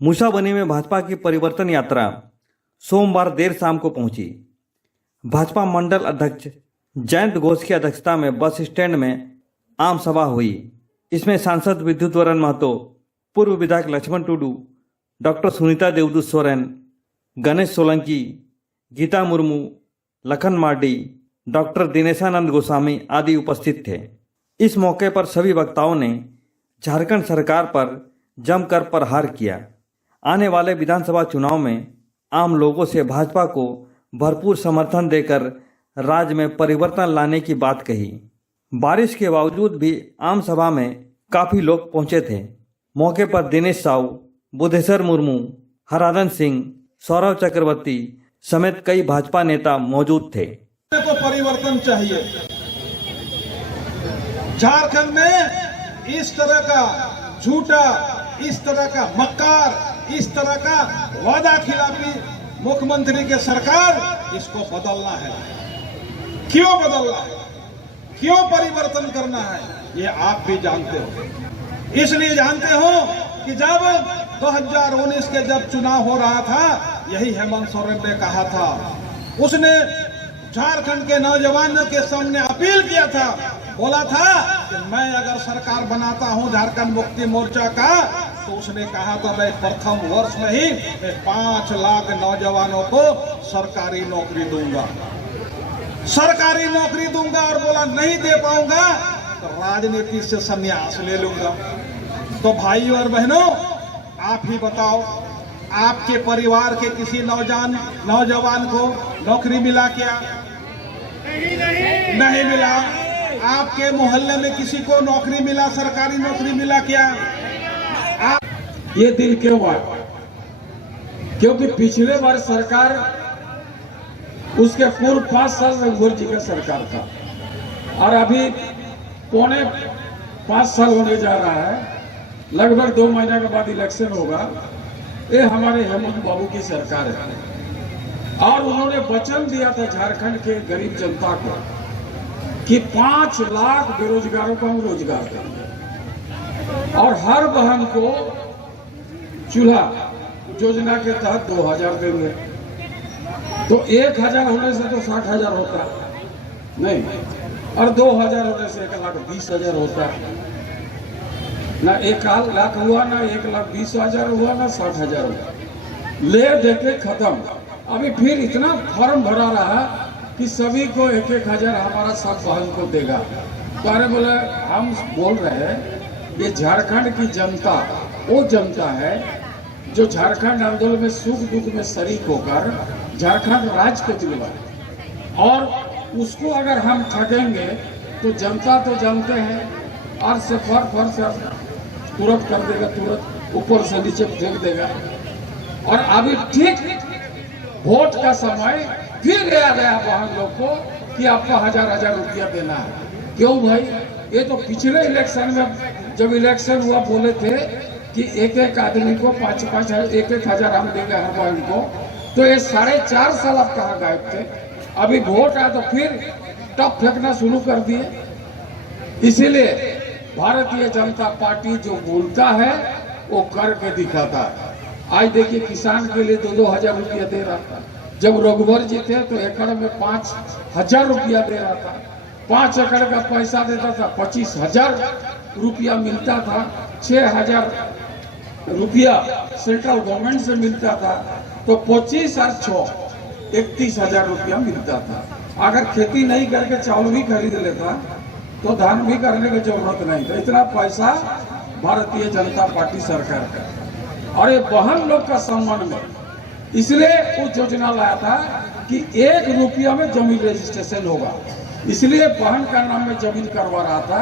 मूसाबनी में भाजपा की परिवर्तन यात्रा सोमवार देर शाम को पहुंची। भाजपा मंडल अध्यक्ष जयंत घोष की अध्यक्षता में बस स्टैंड में आम सभा हुई। इसमें सांसद विद्युत वरण महतो, पूर्व विधायक लक्ष्मण टुडू, डॉक्टर सुनीता देवदूत सोरेन, गणेश सोलंकी, गीता मुर्मू, लखन मार्डी, डॉक्टर दिनेशानंद गोस्वामी आदि उपस्थित थे। इस मौके पर सभी वक्ताओं ने झारखंड सरकार पर जमकर प्रहार किया। आने वाले विधानसभा चुनाव में आम लोगों से भाजपा को भरपूर समर्थन देकर राज्य में परिवर्तन लाने की बात कही। बारिश के बावजूद भी आम सभा में काफी लोग पहुंचे थे। मौके पर दिनेश साहू, बुद्धेश्वर मुर्मू, हराधन सिंह, सौरव चक्रवर्ती समेत कई भाजपा नेता मौजूद थे। तो परिवर्तन चाहिए। झारखंड में इस तरह का झूठा, इस तरह का मक्कार, इस तरह का वादा खिलाफी मुख्यमंत्री के सरकार, इसको बदलना है। क्यों बदलना है, क्यों परिवर्तन करना है, ये आप भी जानते हो। इसलिए जानते हो कि जब 2019 के जब चुनाव हो रहा था, यही हेमंत सोरेन ने कहा था, उसने झारखंड के नौजवानों के सामने अपील किया था, बोला था कि मैं अगर सरकार बनाता हूं झारखंड मुक्ति मोर्चा का, तो उसने कहा था मैं प्रथम वर्ष में ही 5 लाख नौजवानों को सरकारी नौकरी दूंगा, सरकारी नौकरी दूंगा। और बोला नहीं दे पाऊंगा तो राजनीति से संन्यास ले लूंगा। तो भाइयों और बहनों, आप ही बताओ, आपके परिवार के किसी नौजवान को नौकरी मिला क्या? नहीं मिला। आपके मोहल्ले में किसी को नौकरी मिला, सरकारी नौकरी मिला क्या? ये दिल क्यों हुआ? क्योंकि पिछले बार सरकार, उसके पूर्व 5 साल रघुवर जी का सरकार था, और अभी पौने 5 साल होने जा रहा है। लगभग 2 महीने के बाद इलेक्शन होगा। ये हमारे हेमंत बाबू की सरकार है, और उन्होंने वचन दिया था झारखंड के गरीब जनता को कि 5 लाख बेरोजगारों को हम रोजगार देंगे, और हर बहन को चूल्हा योजना के तहत 2000 देंगे। तो 1000 होने से तो 60,000 होता नहीं, और 2000 होने से 1,20,000 होता। ना 1 लाख हुआ, ना 1,20,000 हुआ, ना 60,000 हुआ। ले देके खत्म। अभी फिर इतना फॉर्म भरा रहा कि सभी को 1,000 हमारा सब बहन को देगा। तो अरे बोले, हम बोल रहे हैं ये झारखंड की जनता वो जनता है जो झारखंड आंदोलन में सुख दुख में शरीक होकर झारखंड राज्य को दिलवाए, और उसको अगर हम ठगेंगे तो जनता तो जानते हैं, और से फर से तुरंत कर देगा, तुरंत ऊपर से नीचे फेंक देगा। और अभी ठीक वोट का समय फिर आ गया बहन लोग को कि आपको 1000 रुपया देना है। क्यों भाई? ये तो पिछले इलेक्शन में जब इलेक्शन हुआ बोले थे कि एक आदमी को 5-5 1,000 हम देंगे हर बहन को। तो ये 4.5 साल आप कहाँ गायब थे? अभी वोट आया तो फिर टप फेंकना शुरू कर दिए। इसीलिए भारतीय जनता पार्टी जो बोलता है वो करके दिखाता है। आज देखिए, किसान के लिए 2-2 हजार रुपया दे रहा था। जब रघुवर जी थे तो एकड़ में 5,000 रुपया दे रहा था। 5 एकड़ का पैसा देता था, 25,000 रुपया मिलता था। 6,000 रुपया सेंट्रल गवर्नमेंट से मिलता था, तो 25 और 6 31,000 रुपया मिलता था। अगर खेती नहीं करके चावल भी खरीद लेता तो धान भी करने की जरूरत नहीं था। इतना पैसा भारतीय जनता पार्टी सरकार का। और ये बहन लोग का सम्मान में इसलिए वो योजना लाया था कि 1 रुपया में जमीन रजिस्ट्रेशन होगा। इसलिए बहन का नाम में जमीन करवा रहा था।